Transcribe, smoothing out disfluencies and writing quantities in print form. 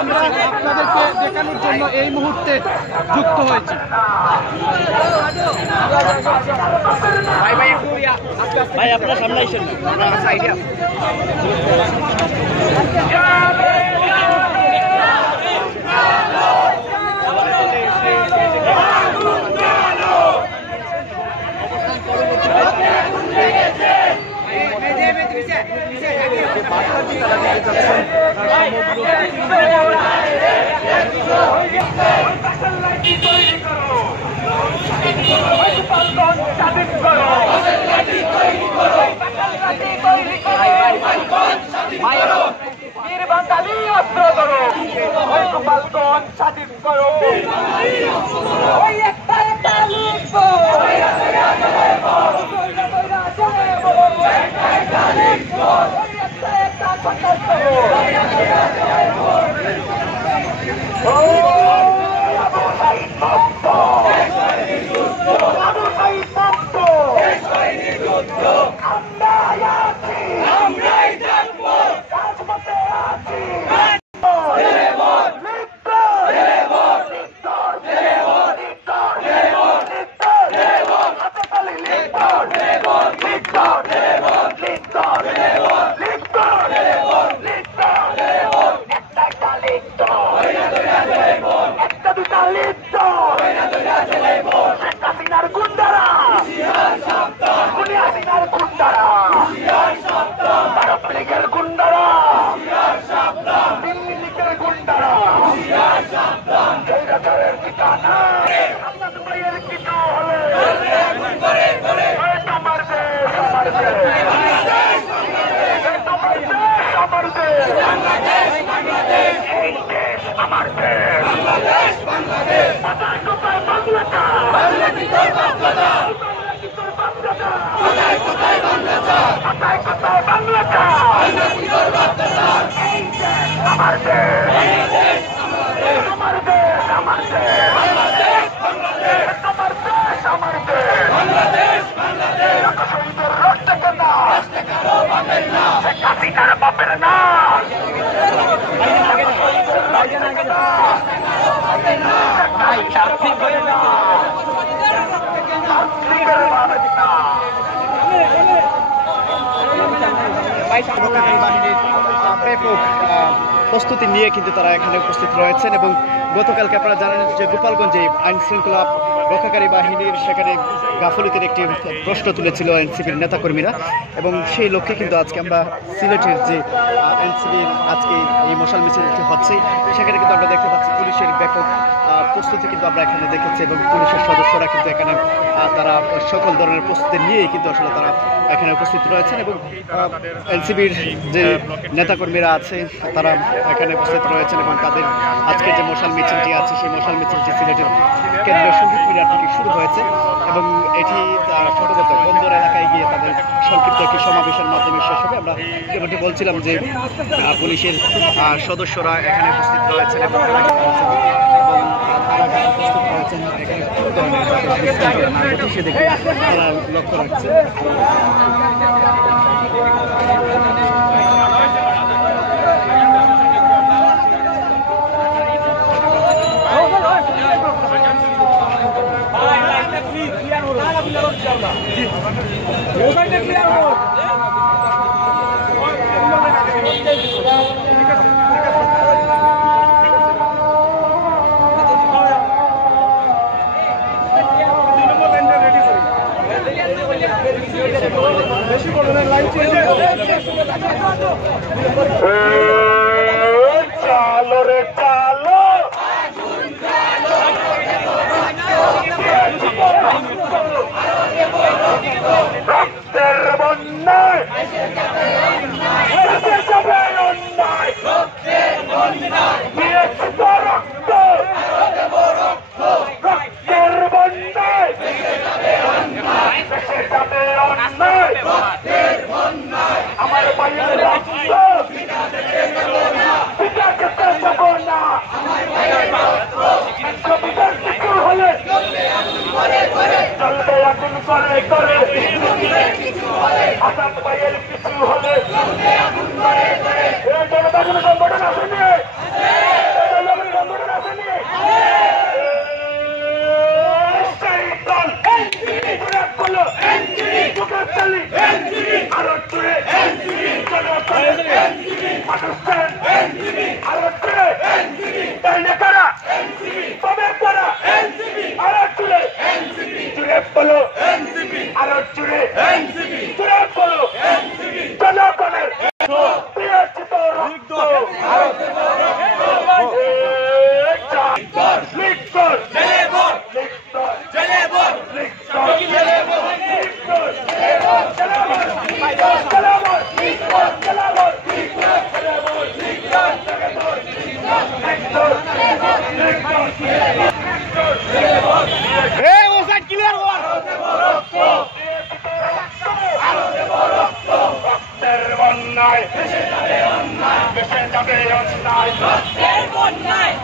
আমরা আপনাদেরকে দেখানোর জন্য এই মুহূর্তে যুক্ত হয়েছি। ভাই আপনারা সামনে আসেন, প্রস্তুতি নিয়ে কিন্তু তারা এখানে উপস্থিত রয়েছেন। এবং গতকালকে আপনারা জানেন যে গোপালগঞ্জে আইন শৃঙ্খলা রক্ষাকারী বাহিনীর সেখানে গাফলতির একটি প্রশ্ন তুলেছিল এনসিপির নেতাকর্মীরা, এবং সেই লক্ষ্যে কিন্তু আজকে আমরা সিলেটের যে এনসিপির আজকে এই মশাল মিছিলটি হচ্ছে সেখানে কিন্তু আমরা দেখতে পাচ্ছি পুলিশের ব্যাপক প্রস্তুতি কিন্তু আমরা এখানে দেখেছি, এবং পুলিশের সদস্যরা কিন্তু এখানে তারা সকল ধরনের প্রস্তুতি নিয়েই কিন্তু আসলে তারা এখানে উপস্থিত রয়েছেন। এবং এনসিপির যে নেতাকর্মীরা আছে তারা এখানে উপস্থিত রয়েছেন, এবং তাদের আজকে যে মশাল মিছিলটি আছে সেই মশাল মিছিলটি সিলেটের কেন্দ্রীয় শহীদ মিনার থেকে শুরু হয়েছে, এবং এটি সম্ভবত বন্দর এলাকায় গিয়ে তাদের সংক্ষিপ্ত একটি সমাবেশের মাধ্যমে শেষ হবে। আমরা যেমনটি বলছিলাম যে পুলিশের সদস্যরা এখানে উপস্থিত রয়েছেন, এবং তারা উপস্থিত রয়েছেন এখানে সেদিকে তারা লক্ষ্য রাখছে। চালো রে চালো জোরে বলো জনগণের প্রিয়চিত রক্ত অন্যায় দেশে যাবে অন্যায়